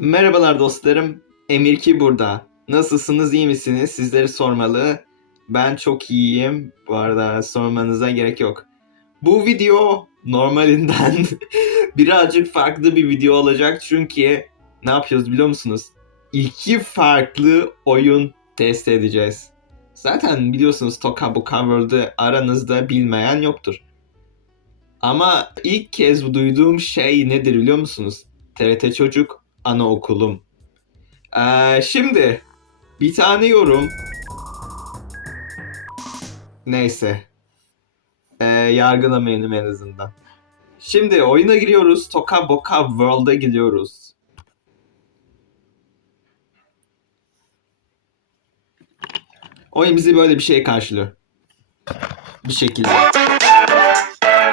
Merhabalar dostlarım. Emir ki burada. Nasılsınız, iyi misiniz? Sizleri sormalı. Ben çok iyiyim. Bu arada sormanıza gerek yok. Bu video normalinden birazcık farklı bir video olacak çünkü ne yapıyoruz biliyor musunuz? İki farklı oyun test edeceğiz. Zaten biliyorsunuz Toka Boka World'ı aranızda bilmeyen yoktur. Ama ilk kez duyduğum şey nedir biliyor musunuz? TRT Çocuk Anaokulum. Ee, şimdi bir tane yorum. Neyse. Ee, yargılamayalım en azından. Şimdi oyuna giriyoruz. Toka Boka World'a gidiyoruz. Oyun bizi böyle bir şey karşılıyor. Bir şekilde.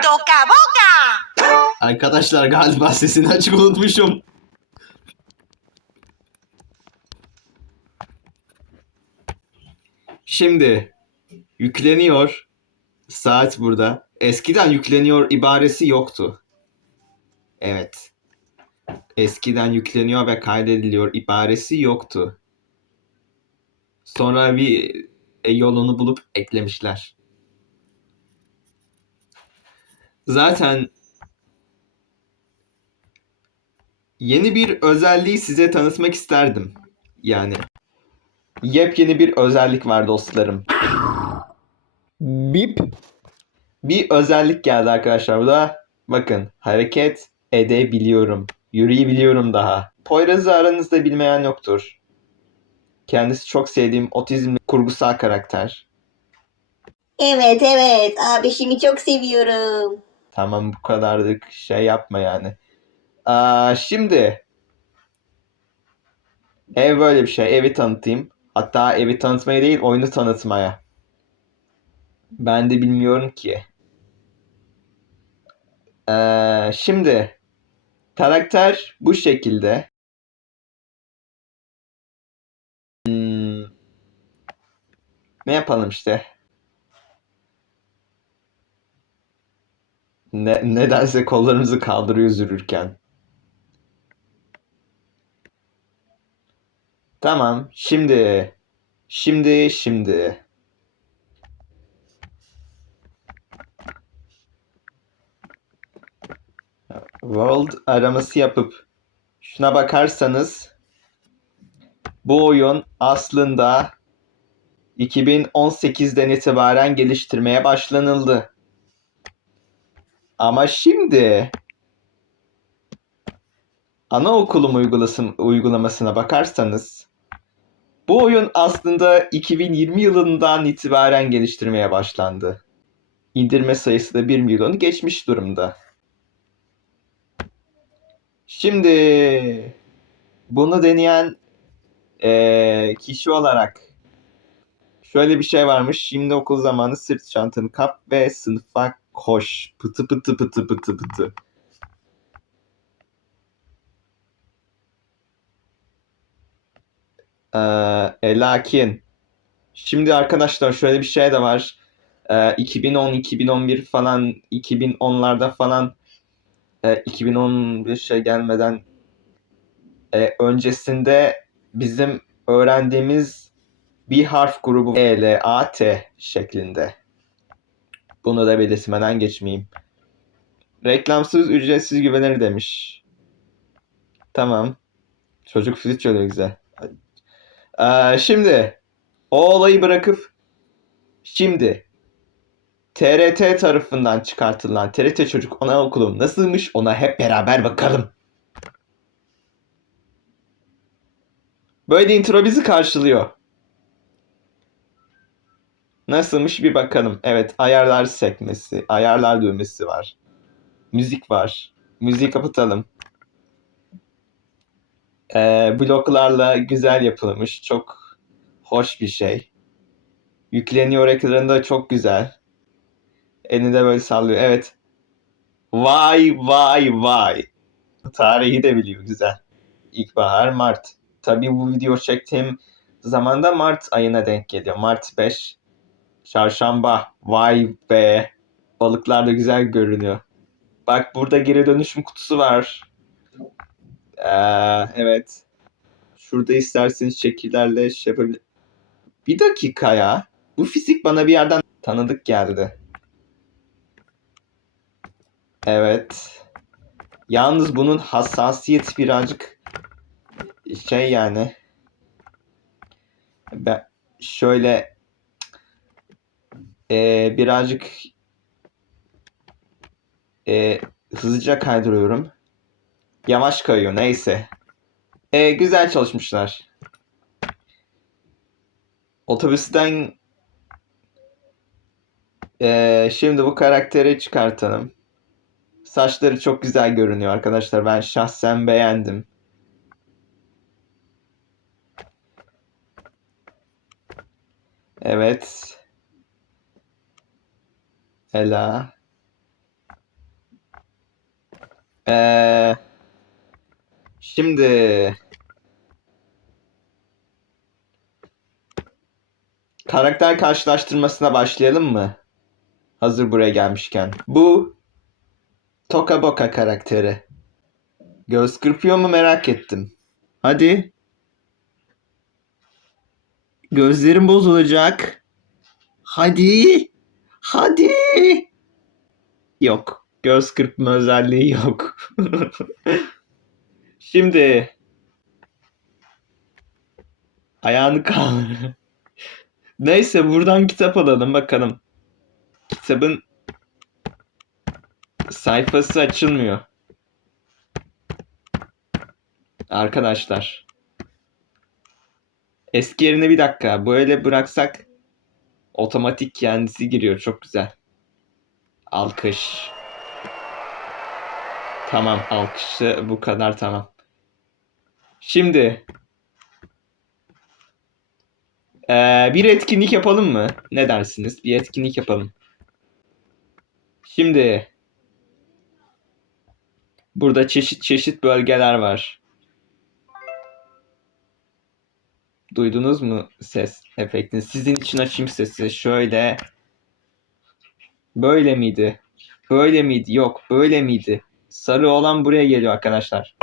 Toca boca. Arkadaşlar galiba sesini açık unutmuşum. Şimdi yükleniyor. Saat burada. Eskiden yükleniyor ibaresi yoktu. Evet. Eskiden yükleniyor ve kaydediliyor ibaresi yoktu. Sonra bir e, yolunu bulup eklemişler. Zaten yeni bir özelliği size tanıtmak isterdim. Yani yepyeni bir özellik var dostlarım. Bip. Bir özellik geldi arkadaşlar. Bu da bakın hareket edebiliyorum. Yürüyebiliyorum daha. Poyraz'ı aranızda bilmeyen yoktur. Kendisi çok sevdiğim otizmli kurgusal karakter. Evet evet abişimi çok seviyorum. Tamam bu kadarlık şey yapma yani. Aa, şimdi ev böyle bir şey. Evi tanıtayım. Hatta evi tanıtmaya değil oyunu tanıtmaya. Ben de bilmiyorum ki. Ee, şimdi karakter bu şekilde. Hmm, ne yapalım işte? Ne, nedense kollarımızı kaldırıyoruz yürürken. Tamam. Şimdi. Şimdi. Şimdi. World araması yapıp şuna bakarsanız bu oyun aslında 2018'den itibaren geliştirmeye başlanıldı. Ama şimdi anaokulum uygulasın, uygulamasına bakarsanız bu oyun aslında 2020 yılından itibaren geliştirmeye başlandı. İndirme sayısı da 1 milyonu geçmiş durumda. Şimdi bunu deneyen eee, kişi olarak şöyle bir şey varmış. Şimdi okul zamanı sırt çantanı kap ve sınıfa koş. Pıtı pıtı pıtı pıtı pıtı. E, lakin şimdi arkadaşlar şöyle bir şey de var. Ee, 2010, 2011 falan 2010'larda falan e, 2011 şey gelmeden e, öncesinde bizim öğrendiğimiz bir harf grubu E, L, A, T şeklinde. Bunu da belirtmeden geçmeyeyim. Reklamsız, ücretsiz güvenilir demiş. Tamam. Çocuk flüt çalıyor güzel. Ee, şimdi o olayı bırakıp şimdi TRT tarafından çıkartılan TRT Çocuk Anaokulu nasılmış ona hep beraber bakalım. Böyle intro bizi karşılıyor. Nasılmış bir bakalım. Evet ayarlar sekmesi, ayarlar düğmesi var. Müzik var. Müziği kapatalım. Ee, bloklarla güzel yapılmış. Çok hoş bir şey. Yükleniyor ekranında çok güzel. Elinde böyle sallıyor. Evet. Vay vay vay. Tarihi de biliyor güzel. İlkbahar Mart. Tabii bu video çektiğim zamanda Mart ayına denk geliyor. Mart 5. Çarşamba. Vay be. Balıklar da güzel görünüyor. Bak burada geri dönüşüm kutusu var. Ee, evet. Şurada isterseniz şekillerle şey yapabilir. Bir dakika ya. Bu fizik bana bir yerden tanıdık geldi. Evet. Yalnız bunun hassasiyeti birazcık şey yani. Ben şöyle eee, birazcık eee, hızlıca kaydırıyorum. Yavaş kayıyor neyse. Eee, güzel çalışmışlar. Otobüsten eee, şimdi bu karakteri çıkartalım. Saçları çok güzel görünüyor arkadaşlar. Ben şahsen beğendim. Evet. Ela. Ee, şimdi karakter karşılaştırmasına başlayalım mı? Hazır buraya gelmişken. Bu Toka Boka karakteri. Göz kırpıyor mu merak ettim. Hadi. Gözlerim bozulacak. Hadi. Hadi. Yok. Göz kırpma özelliği yok. Şimdi ayağını kaldır. Neyse buradan kitap alalım bakalım. Kitabın sayfası açılmıyor. Arkadaşlar. Eski yerine bir dakika. Böyle bıraksak otomatik kendisi giriyor. Çok güzel. Alkış. Tamam alkışı bu kadar tamam. Şimdi eee, bir etkinlik yapalım mı? Ne dersiniz? Bir etkinlik yapalım. Şimdi burada çeşit çeşit bölgeler var. Duydunuz mu ses efektini? Sizin için açayım sesi. Şöyle. Böyle miydi? Böyle miydi? Yok, böyle miydi? Sarı olan buraya geliyor arkadaşlar.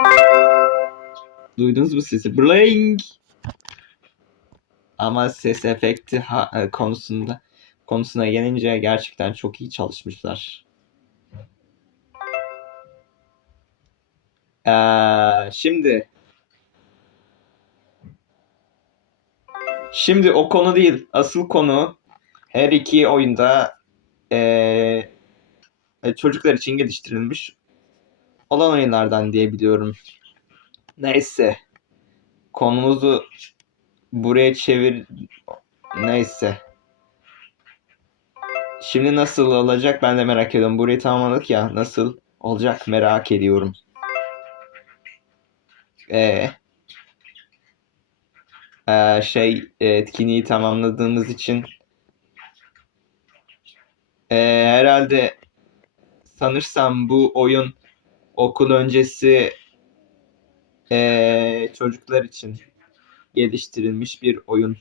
Duydunuz mu sesi? Bling! Ama ses efekti ha- e, konusunda konusuna gelince gerçekten çok iyi çalışmışlar. Ee, şimdi Şimdi o konu değil. Asıl konu her iki oyunda eee, e, çocuklar için geliştirilmiş olan oyunlardan diye biliyorum. Neyse. Konumuzu buraya çevir... Neyse. Şimdi nasıl olacak ben de merak ediyorum. Burayı tamamladık ya. Nasıl olacak merak ediyorum. Ee, ee, şey etkinliği tamamladığımız için ee, herhalde sanırsam bu oyun okul öncesi ee, çocuklar için geliştirilmiş bir oyun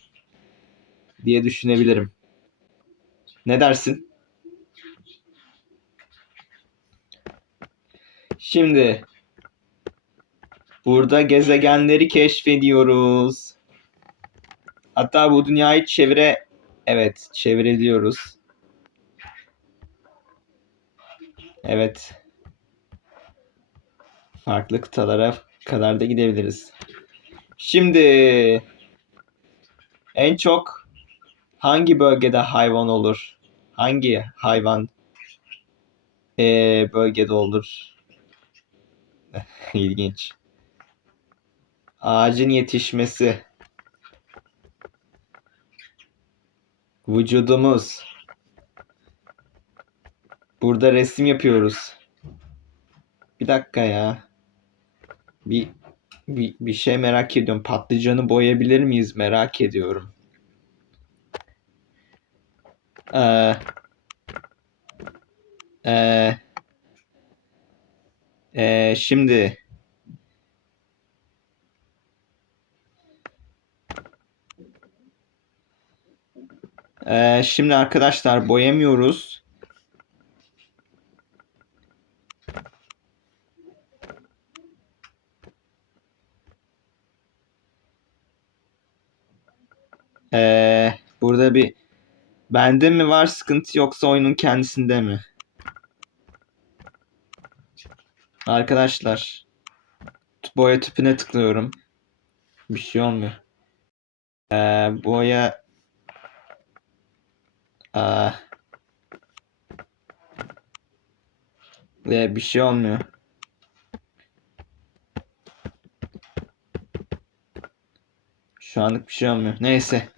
diye düşünebilirim. Ne dersin? Şimdi burada gezegenleri keşfediyoruz. Hatta bu dünyayı çevire evet çevirebiliyoruz. Evet. Farklı kıtalara kadar da gidebiliriz. Şimdi en çok hangi bölgede hayvan olur? Hangi hayvan eee, bölgede olur? İlginç. Ağacın yetişmesi. Vücudumuz. Burada resim yapıyoruz. Bir dakika ya. Bir bir, bir şey merak ediyorum. Patlıcanı boyayabilir miyiz? Merak ediyorum. Ee, ee, ee, şimdi ee, şimdi arkadaşlar boyamıyoruz. Ee, burada bir bende mi var sıkıntı yoksa oyunun kendisinde mi? Arkadaşlar boya tüpüne tıklıyorum. Bir şey olmuyor. Ee, boya Aa. Ve bir şey olmuyor. Şu anlık bir şey olmuyor. Neyse.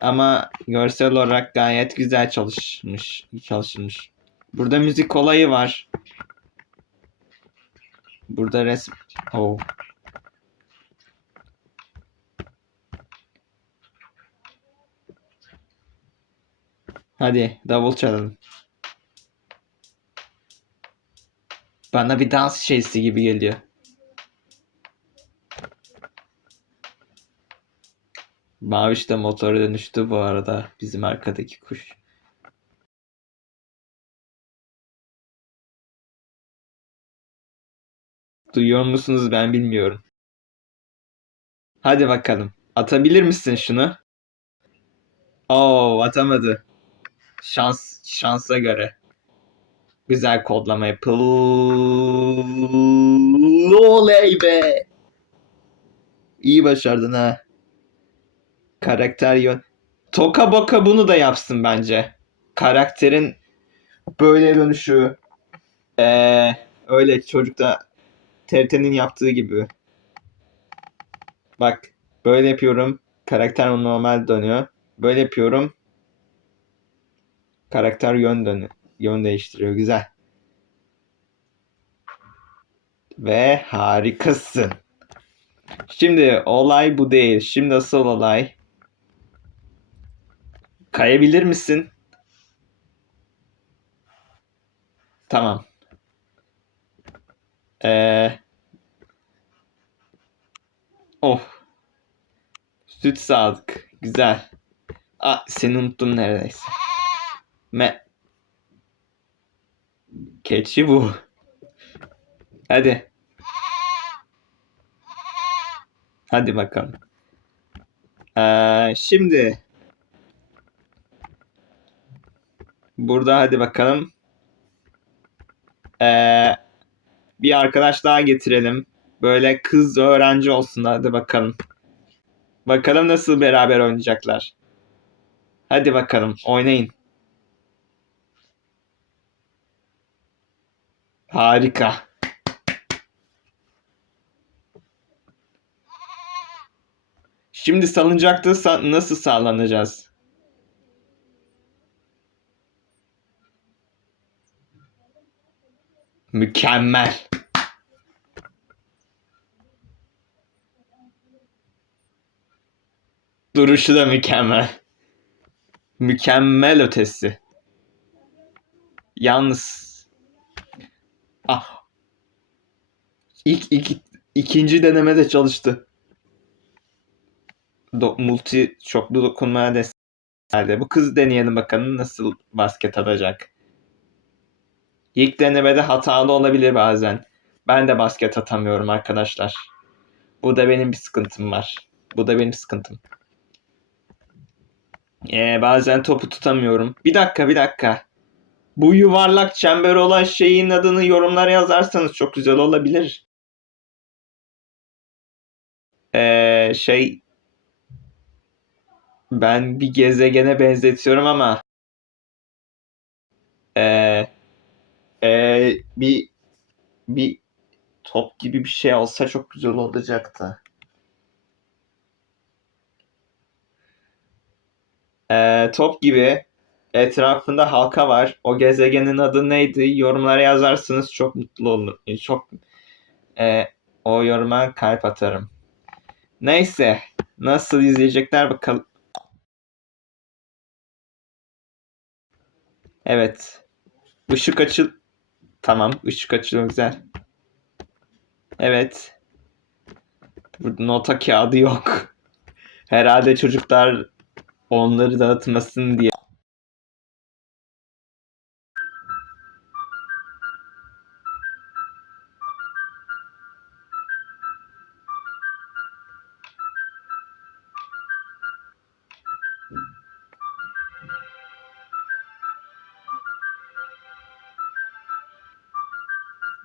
Ama görsel olarak gayet güzel çalışmış. Çalışılmış. Burada müzik olayı var. Burada resim... Oh. Hadi davul çalalım. Bana bir dans şeysi gibi geliyor. Maviş de motora dönüştü bu arada. Bizim arkadaki kuş. Duyuyor musunuz ben bilmiyorum. Hadi bakalım. Atabilir misin şunu? Oo atamadı. Şans şansa göre. Güzel kodlama yapıl. Oley be. İyi başardın ha. Karakter yön. Toka Boka bunu da yapsın bence. Karakterin böyle dönüşü. Ee, öyle çocukta TRT'nin yaptığı gibi. Bak böyle yapıyorum. Karakter normal dönüyor. Böyle yapıyorum. Karakter yön dönüyor. Yön değiştiriyor. Güzel. Ve harikasın. Şimdi olay bu değil. Şimdi asıl olay. Kayabilir misin? Tamam. Ee, oh. Süt sağlık. Güzel. Aa, seni unuttum neredeyse. Me Keçi bu. Hadi. Hadi bakalım. Ee, şimdi burada hadi bakalım. Ee, bir arkadaş daha getirelim. Böyle kız öğrenci olsun hadi bakalım. Bakalım nasıl beraber oynayacaklar. Hadi bakalım oynayın. Harika. Şimdi salıncakta sa- nasıl sağlanacağız? Mükemmel. Duruşu da mükemmel. Mükemmel ötesi. Yalnız ah ilk, ilk ikinci denemede çalıştı. Do- multi çoklu dokunmaya destek Bu kız deneyelim bakalım nasıl basket atacak. İlk denemede hatalı olabilir bazen. Ben de basket atamıyorum arkadaşlar. Bu da benim bir sıkıntım var. Bu da benim sıkıntım. Ee, bazen topu tutamıyorum. Bir dakika bir dakika. Bu yuvarlak çember olan şeyin adını yorumlara yazarsanız çok güzel olabilir. Ee, şey ben bir gezegene benzetiyorum ama ee, ee, bir bir top gibi bir şey olsa çok güzel olacaktı. Ee, top gibi etrafında halka var. O gezegenin adı neydi? Yorumlara yazarsınız çok mutlu olurum. Çok e, o yoruma kalp atarım. Neyse. Nasıl izleyecekler bakalım. Evet. Işık açıl. Tamam. ışık açılıyor güzel. Evet. Burada nota kağıdı yok. Herhalde çocuklar onları dağıtmasın diye.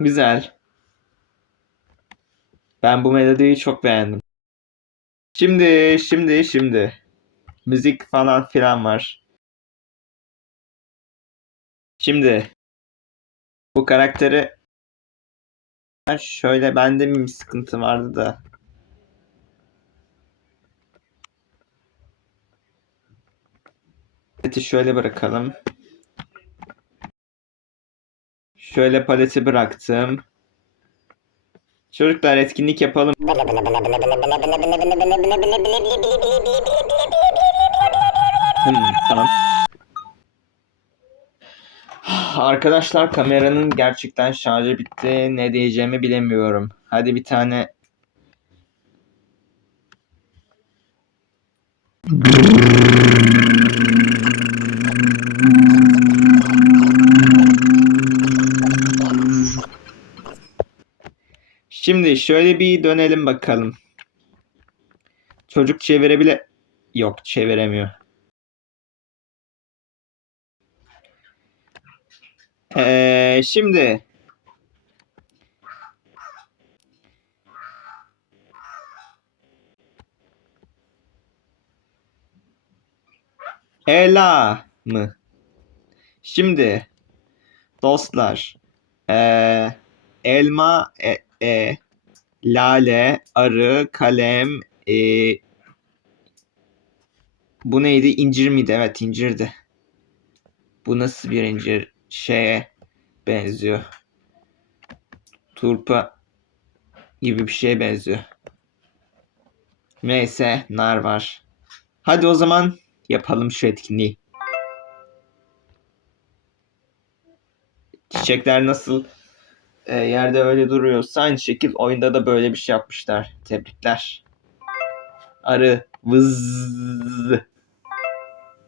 Güzel. Ben bu melodiyi çok beğendim. Şimdi, şimdi, şimdi. Müzik falan filan var. Şimdi bu karakteri şöyle bende mi sıkıntı vardı da. Paleti şöyle bırakalım. Şöyle paleti bıraktım. Çocuklar etkinlik yapalım. Hmm, tamam. Arkadaşlar kameranın gerçekten şarjı bitti. Ne diyeceğimi bilemiyorum. Hadi bir tane Şimdi şöyle bir dönelim bakalım. Çocuk çevirebile... Yok çeviremiyor. Ee, şimdi Ela mı? Şimdi dostlar ee, elma e, e, lale arı kalem e, bu neydi? İncir miydi? Evet incirdi. Bu nasıl bir incir? Şeye benziyor. Turpa gibi bir şeye benziyor. Neyse nar var. Hadi o zaman yapalım şu etkinliği. Çiçekler nasıl e, yerde öyle duruyorsa aynı şekil oyunda da böyle bir şey yapmışlar. Tebrikler. Arı vız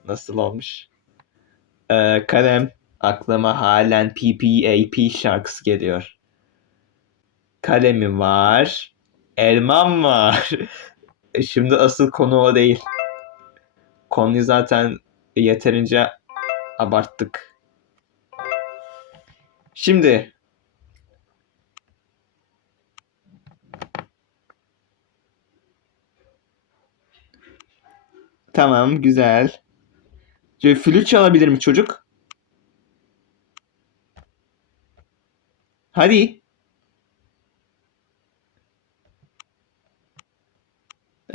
nasıl olmuş? E, kalem aklıma halen PPAP şarkısı geliyor. Kalemim var. Elmam var. E, Şimdi asıl konu o değil. Konuyu zaten yeterince abarttık. Şimdi Tamam, güzel. Flüt çalabilir mi çocuk? Hadi.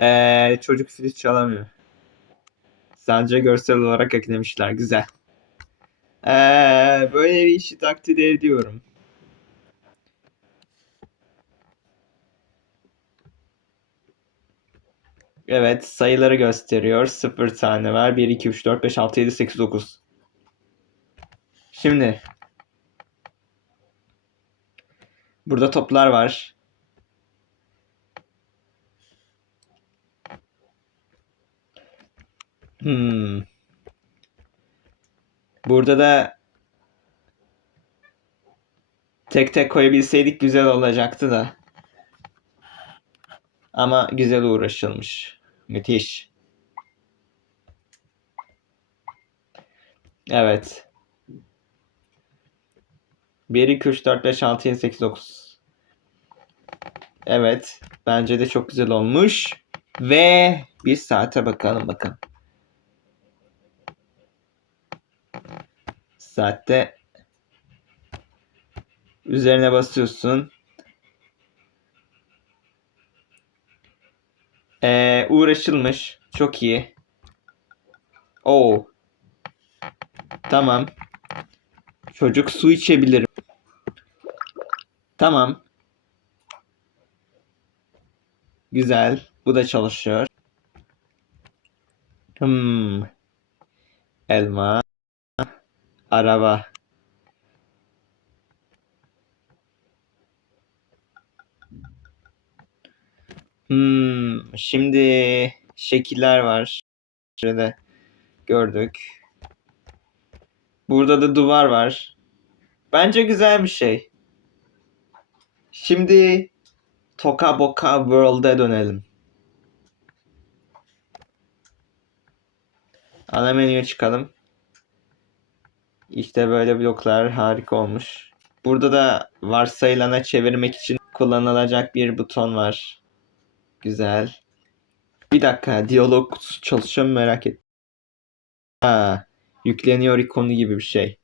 Ee, çocuk flüt çalamıyor. Sadece görsel olarak eklemişler. Güzel. Ee, böyle bir işi takdir ediyorum. Evet sayıları gösteriyor. 0 tane var. 1, 2, 3, 4, 5, 6, 7, 8, 9. Şimdi. Burada toplar var. Hmm. Burada da tek tek koyabilseydik güzel olacaktı da. Ama güzel uğraşılmış. Müthiş. Evet. 1, 2, 3, 4, 5, 6, 7, 8, 9. Evet. Bence de çok güzel olmuş. Ve bir saate bakalım bakalım. Saatte üzerine basıyorsun. Ee, uğraşılmış. Çok iyi. Oo. Tamam. Çocuk su içebilir. Tamam. Güzel. Bu da çalışıyor. Hmm. Elma. Araba. Hmm, şimdi şekiller var. Şöyle gördük. Burada da duvar var. Bence güzel bir şey. Şimdi Toka Boka World'e dönelim. Ana menüye çıkalım. İşte böyle bloklar harika olmuş. Burada da varsayılana çevirmek için kullanılacak bir buton var. Güzel. Bir dakika, diyalog çalışıyor mu merak et. Ha, yükleniyor ikonu gibi bir şey.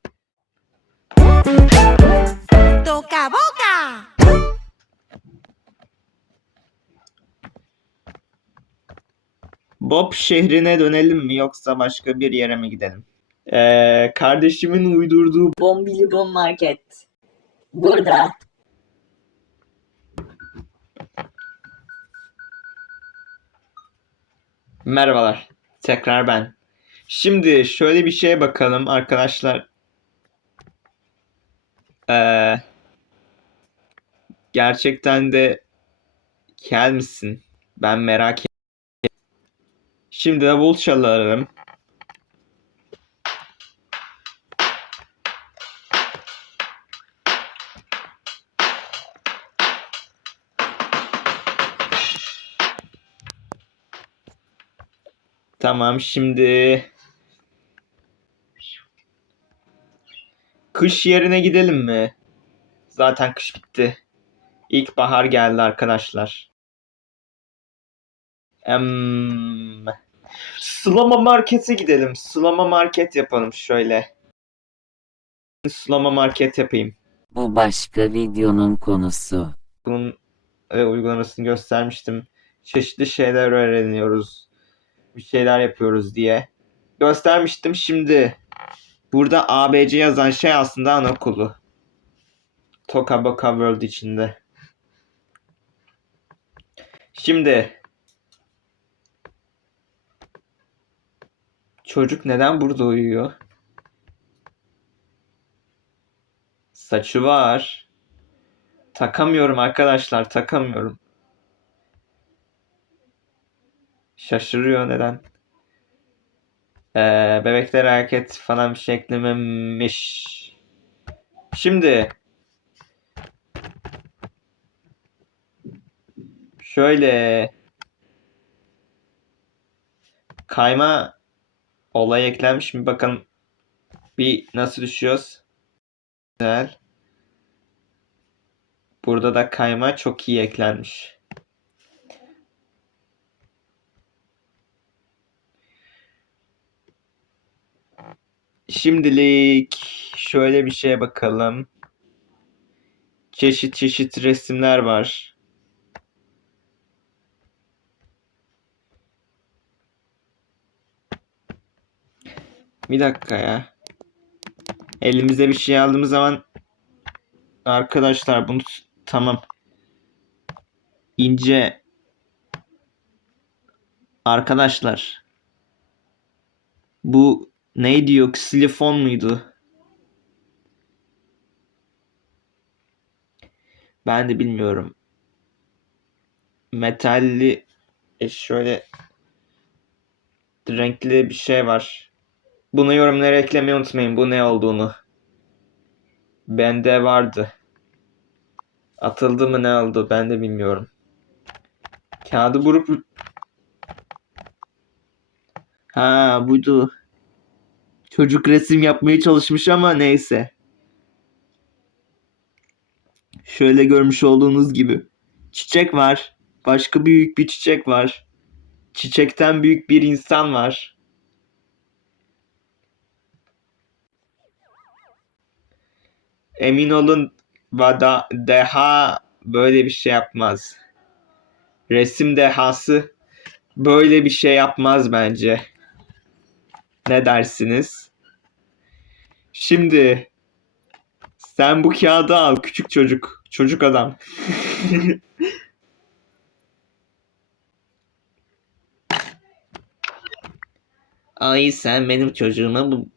Toca boca. Bob şehrine dönelim mi yoksa başka bir yere mi gidelim? Ee, kardeşimin uydurduğu Bombili Bom Market. Burada. Merhabalar. Tekrar ben. Şimdi şöyle bir şeye bakalım arkadaşlar. Ee, gerçekten de kel misin? Ben merak ettim. Şimdi davul çalarım. Tamam şimdi kış yerine gidelim mi? Zaten kış bitti. İlkbahar geldi arkadaşlar. Em, Sulama Market'e gidelim. Sulama Market yapalım şöyle. Sulama Market yapayım. Bu başka videonun konusu. Bunun e, uygulamasını göstermiştim. Çeşitli şeyler öğreniyoruz. Bir şeyler yapıyoruz diye. Göstermiştim. Şimdi burada ABC yazan şey aslında anaokulu. Toka Boca World içinde. Şimdi çocuk neden burada uyuyor? Saçı var. Takamıyorum arkadaşlar, takamıyorum. Şaşırıyor neden? Ee, bebekler hareket falan bir şey eklememiş. Şimdi şöyle kayma olay eklenmiş mi bakalım bir nasıl düşüyoruz? Güzel. Burada da kayma çok iyi eklenmiş. Şimdilik şöyle bir şeye bakalım. Çeşit çeşit resimler var. Bir dakika ya. Elimize bir şey aldığımız zaman arkadaşlar bunu tamam. İnce arkadaşlar bu ne diyor? Ksilifon muydu? Ben de bilmiyorum. Metalli e, şöyle renkli bir şey var. Bunu yorumlara eklemeyi unutmayın. Bu ne olduğunu. Bende vardı. Atıldı mı ne oldu ben de bilmiyorum. Kağıdı vurup Ha buydu. Çocuk resim yapmaya çalışmış ama neyse. Şöyle görmüş olduğunuz gibi. Çiçek var. Başka büyük bir çiçek var. Çiçekten büyük bir insan var. Emin olun Vada deha böyle bir şey yapmaz. Resim dehası böyle bir şey yapmaz bence. Ne dersiniz? Şimdi sen bu kağıdı al küçük çocuk. Çocuk adam. Ay sen benim çocuğuma bu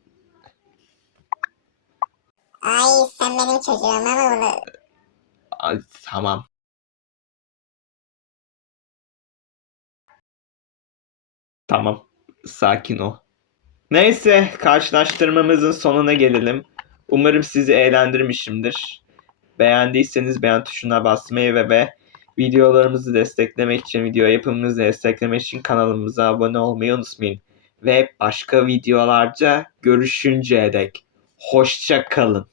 Ay sen benim çocuğuma mı bunu... Ay, tamam. Tamam. Sakin ol. Neyse, karşılaştırmamızın sonuna gelelim. Umarım sizi eğlendirmişimdir. Beğendiyseniz beğen tuşuna basmayı ve ve videolarımızı desteklemek için, video yapımımızı desteklemek için kanalımıza abone olmayı unutmayın. Ve başka videolarda görüşünceye dek hoşça kalın.